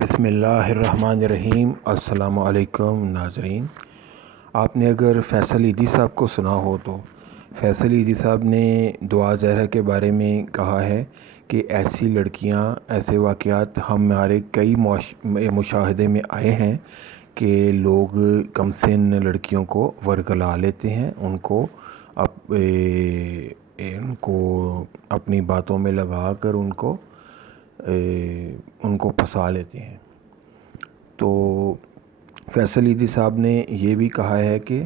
بسم اللہ الرحمن الرحیم۔ السلام علیکم ناظرین۔ آپ نے اگر فیصل عیدی صاحب کو سنا ہو تو فیصل عیدی صاحب نے دعا زہرہ کے بارے میں کہا ہے کہ ایسی لڑکیاں، ایسے واقعات ہمارے کئی مشاہدے میں آئے ہیں کہ لوگ کم سن لڑکیوں کو ورگلا لیتے ہیں، ان کو اپنی باتوں میں لگا کر ان کو پھنسا لیتے ہیں۔ تو فیصل عیدی صاحب نے یہ بھی کہا ہے کہ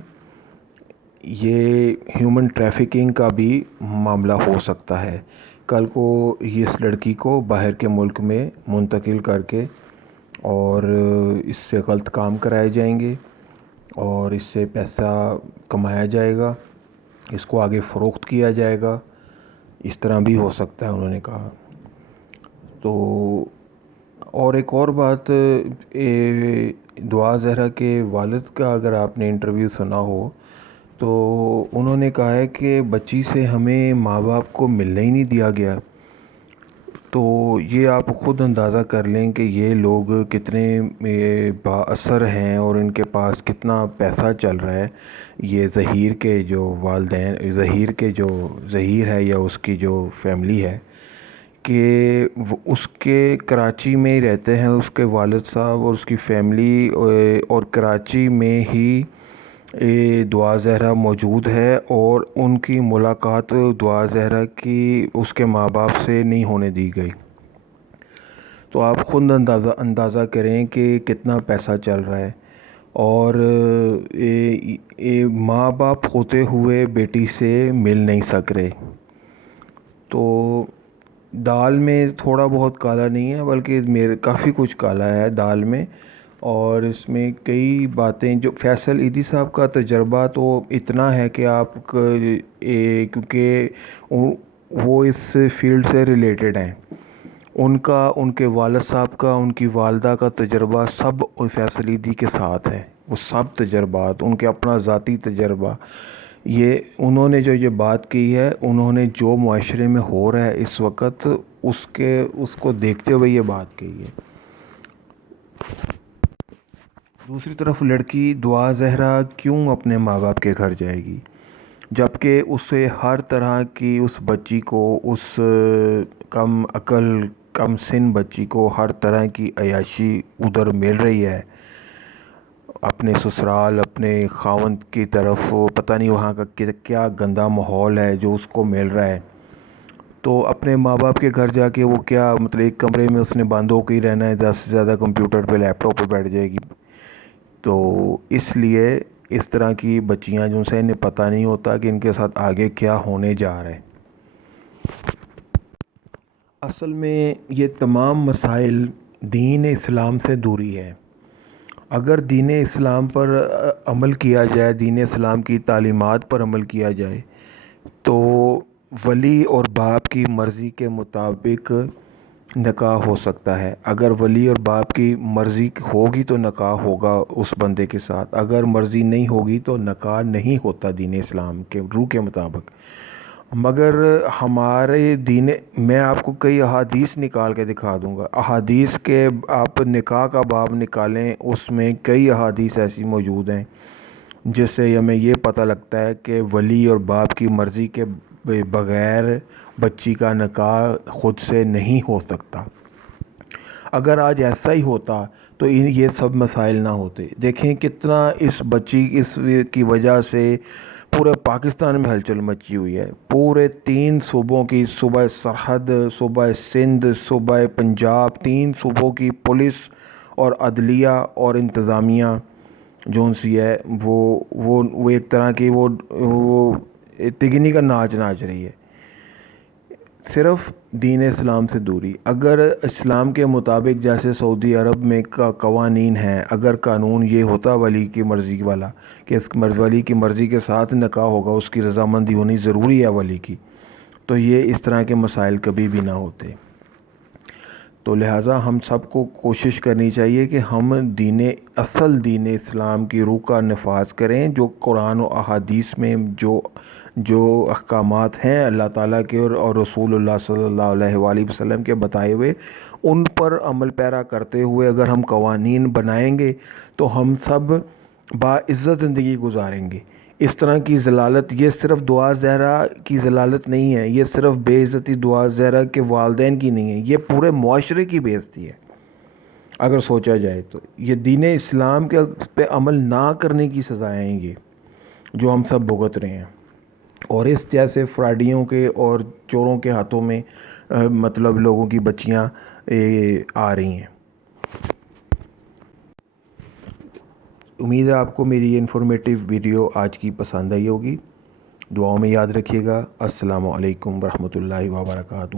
یہ ہیومن ٹریفکنگ کا بھی معاملہ ہو سکتا ہے۔ کل کو اس لڑکی کو باہر کے ملک میں منتقل کر کے اور اس سے غلط کام کرائے جائیں گے اور اس سے پیسہ کمایا جائے گا، اس کو آگے فروخت کیا جائے گا، اس طرح بھی ہو سکتا ہے انہوں نے کہا۔ تو اور ایک اور بات، دعا زہرہ کے والد کا اگر آپ نے انٹرویو سنا ہو تو انہوں نے کہا ہے کہ بچی سے ہمیں ماں باپ کو ملنے ہی نہیں دیا گیا۔ تو یہ آپ خود اندازہ کر لیں کہ یہ لوگ کتنے با اثر ہیں اور ان کے پاس کتنا پیسہ چل رہا ہے۔ یہ ظہیر کے جو والدین، ظہیر ہے یا اس کی جو فیملی ہے، کہ اس کے کراچی میں ہی رہتے ہیں، اس کے والد صاحب اور اس کی فیملی، اور کراچی میں ہی دعا زہرہ موجود ہے اور ان کی ملاقات دعا زہرہ کی اس کے ماں باپ سے نہیں ہونے دی گئی۔ تو آپ خود اندازہ کریں کہ کتنا پیسہ چل رہا ہے، اور ماں باپ ہوتے ہوئے بیٹی سے مل نہیں سک رہے۔ تو دال میں تھوڑا بہت کالا نہیں ہے، بلکہ کافی کچھ کالا ہے دال میں، اور اس میں کئی باتیں جو فیصل عیدی صاحب کا تجربہ تو اتنا ہے کہ آپ کیونکہ وہ اس فیلڈ سے ریلیٹڈ ہیں، ان کے والد صاحب کا، ان کی والدہ کا تجربہ سب فیصل عیدی کے ساتھ ہے۔ وہ سب تجربات ان کے اپنا ذاتی تجربہ، یہ انہوں نے جو یہ بات کی ہے، انہوں نے جو معاشرے میں ہو رہا ہے اس وقت اس کو دیکھتے ہوئے یہ بات کہی ہے۔ دوسری طرف لڑکی دعا زہرہ کیوں اپنے ماں باپ کے گھر جائے گی، جبکہ اسے ہر طرح کی اس بچی کو، اس کم عقل کم سن بچی کو ہر طرح کی عیاشی ادھر مل رہی ہے اپنے سسرال، اپنے خاوند کی طرف، پتہ نہیں وہاں کا کیا گندا ماحول ہے جو اس کو مل رہا ہے۔ تو اپنے ماں باپ کے گھر جا کے وہ کیا، مطلب ایک کمرے میں اس نے بند ہو کے ہی رہنا ہے، زیادہ سے زیادہ کمپیوٹر پہ لیپ ٹاپ پہ بیٹھ جائے گی۔ تو اس لیے اس طرح کی بچیاں جن سے انہیں پتہ نہیں ہوتا کہ ان کے ساتھ آگے کیا ہونے جا رہا ہے۔ اصل میں یہ تمام مسائل دین اسلام سے دوری ہے۔ اگر دین اسلام پر عمل کیا جائے، دین اسلام کی تعلیمات پر عمل کیا جائے تو ولی اور باپ کی مرضی کے مطابق نکاح ہو سکتا ہے۔ اگر ولی اور باپ کی مرضی ہوگی تو نکاح ہوگا اس بندے کے ساتھ، اگر مرضی نہیں ہوگی تو نکاح نہیں ہوتا دین اسلام کے روح کے مطابق۔ مگر ہمارے دین میں آپ کو کئی احادیث نکال کے دکھا دوں گا، احادیث کے آپ نکاح کا باب نکالیں، اس میں کئی احادیث ایسی موجود ہیں جس سے ہمیں یہ پتہ لگتا ہے کہ ولی اور باپ کی مرضی کے بغیر بچی کا نکاح خود سے نہیں ہو سکتا۔ اگر آج ایسا ہی ہوتا تو یہ سب مسائل نہ ہوتے۔ دیکھیں کتنا اس بچی کی وجہ سے پورے پاکستان میں ہلچل مچی ہوئی ہے، پورے 3 صوبوں کی، صوبہ سرحد، صوبہ سندھ، صوبہ پنجاب، 3 صوبوں کی پولیس اور عدلیہ اور انتظامیہ جو سی ہے وہ ایک طرح کی وہ تگنی کا ناچ ناچ رہی ہے۔ صرف دین اسلام سے دوری۔ اگر اسلام کے مطابق جیسے سعودی عرب میں کا قوانین ہیں، اگر قانون یہ ہوتا ولی کی مرضی والا کہ اس ولی کی مرضی کے ساتھ نکاح ہوگا، اس کی رضامندی ہونی ضروری ہے ولی کی، تو یہ اس طرح کے مسائل کبھی بھی نہ ہوتے۔ تو لہٰذا ہم سب کو کوشش کرنی چاہیے کہ ہم اصل دین اسلام کی روح کا نفاذ کریں، جو قرآن و احادیث میں جو احکامات ہیں اللہ تعالیٰ کے اور رسول اللہ صلی اللہ علیہ وآلہ وسلم کے بتائے ہوئے، ان پر عمل پیرا کرتے ہوئے اگر ہم قوانین بنائیں گے تو ہم سب باعزت زندگی گزاریں گے۔ اس طرح کی ضلالت یہ صرف دعا زہرا کی ضلالت نہیں ہے، یہ صرف بے عزتی دعا زہرا کے والدین کی نہیں ہے، یہ پورے معاشرے کی بے عزتی ہے اگر سوچا جائے تو۔ یہ دین اسلام کے پہ عمل نہ کرنے کی سزائیں ہیں یہ جو ہم سب بھگت رہے ہیں، اور اس جیسے فراڈیوں کے اور چوروں کے ہاتھوں میں مطلب لوگوں کی بچیاں آ رہی ہیں۔ امید ہے آپ کو میری یہ انفارمیٹیو ویڈیو آج کی پسند آئی ہوگی۔ دعاؤں میں یاد رکھیے گا۔ السلام علیکم ورحمۃ اللہ وبرکاتہ۔